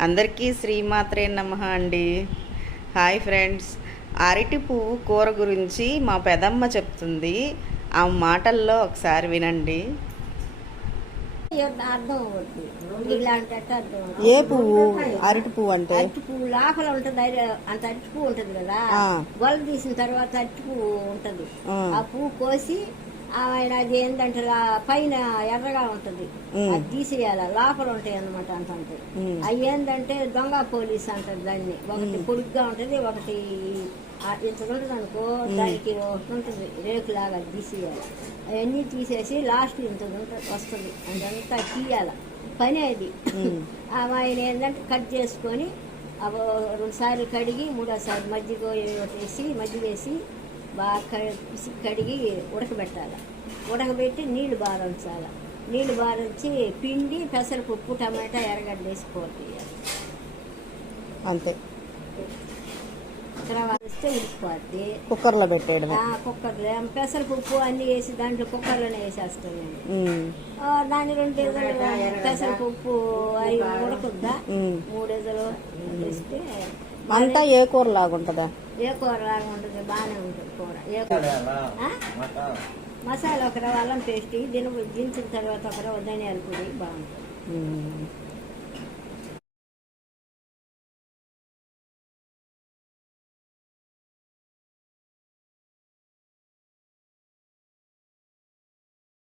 అందరికీ శ్రీమాత్రే నమ అండి. Hi friends. అరటి పువ్వు కూర గురించి మా పెదమ్మ చెప్తుంది. ఆ మాటల్లో ఒకసారి వినండి. అర్థం అవుతుంది ఇలాంటి అర్థం అవుతుంది ఏ పువ్వు? అరటి పువ్వు అంటే? అరటి పువ్వు లోపల ఉంటుంది అంత అరటి పువ్వు ఉంటుంది కదా. ఆ. గొల్ల తీసిన తర్వాత అరటి పువ్వు ఉంటది. ఆ. ఆ పువ్వు కోసి ఆయన అది ఏంటంటే పైన ఎర్రగా ఉంటది. అది తీసేయాలి లోపల ఉంటాయి అన్నమాట అంత. అవి ఏంటంటే దొంగ పోలీస్ అంటారు దాన్ని. ఒకటి పొడుగ్గా ఉంటది ఒకటి ఇంత ఉంటుంది అనుకో దానికి ఒకటి ఉంటుంది రేకులాగా అది తీసేయాలి. అవన్నీ తీసేసి లాస్ట్ ఇంత ఉంటుంది వస్తుంది. అదంతా తీయాలి. పని అది. ఆయన ఏంటంటే కట్ చేసుకొని రెండు సార్లు కడిగి మూడోసారి మజ్జిగ వేసి మజ్జిగ వేసి బాగా కడిగి ఉడకబెట్టాలి. ఉడకబెట్టి నీళ్ళు బాగా ఉంచాలి నీళ్ళు బాగా ఉంచి పిండి పెసరపప్పు టమాటా ఎర్రగడ్డ వేసి కూర తీయాలి అంతే. తర్వాత వస్తే ఉడికిపోద్ది. కుక్కర్లో పెట్టేయడమే. ఆ, కుక్కర్లో పెసరపప్పు అన్ని వేసి దాంట్లో కుక్కర్లోనే వేసేస్తాను నేను దాని రెండు ఎదులు పెసరపప్పు అవి ఉడకుద్దా. మూడు ఎదులు వేస్తే అంతా ఏ కూర లాగుంటుందా ఏ కూర లాగా ఉంటుంది? బాగానే ఉంటుంది కూర. ఏ కూర? ఆ? మసాలా. ఒక రవ్వ అల్లం పేస్ట్ దిన దించిన తర్వాత ఒక రవ్వ ధనియాల పొడి బాగుంటుంది.